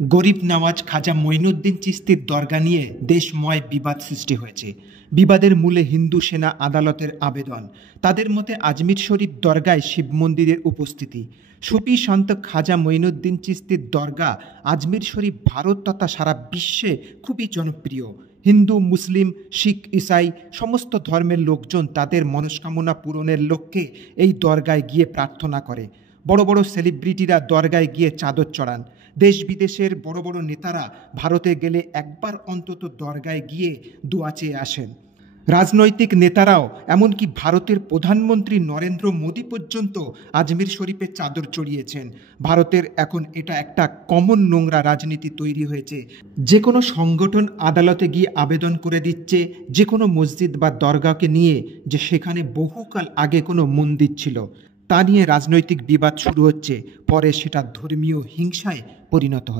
গরিব নওয়াজ খাজা মঈনুদ্দিন চিশতির দরগা নিয়ে দেশময় বিবাদ সৃষ্টি হয়েছে। বিবাদের মূলে হিন্দু সেনা আদালতের আবেদন। তাদের মতে আজমির শরীফ দরগায় শিব মন্দিরের উপস্থিতি। সুফি সন্ত খাজা মঈনুদ্দিন চিশতির দরগা আজমির শরীফ ভারত তথা সারা বিশ্বে খুবই জনপ্রিয়। হিন্দু, মুসলিম, শিখ, ইসাই সমস্ত ধর্মের লোকজন তাদের মনস্কামনা পূরণের লক্ষ্যে এই দরগায় গিয়ে প্রার্থনা করে। বড় বড় সেলিব্রিটিরা দরগায় গিয়ে চাদর চড়ান। দেশ বিদেশের বড় বড় নেতারা ভারতে গেলে একবার অন্তত দরগায় গিয়ে দোয়া চেয়ে আসেন। রাজনৈতিক নেতারাও, এমনকি ভারতের প্রধানমন্ত্রী নরেন্দ্র মোদী পর্যন্ত আজমির শরীফে চাদর চড়িয়েছেন। ভারতের এখন এটা একটা কমন নোংরা রাজনীতি তৈরি হয়েছে। যে কোনো সংগঠন আদালতে গিয়ে আবেদন করে দিচ্ছে যে কোনো মসজিদ বা দরগাকে নিয়ে যে সেখানে বহুকাল আগে কোনো মন্দির ছিল, তা নিয়ে রাজনৈতিক বিবাদ শুরু হচ্ছে, পরে সেটা ধর্মীয় হিংসায় পরিণত হয়।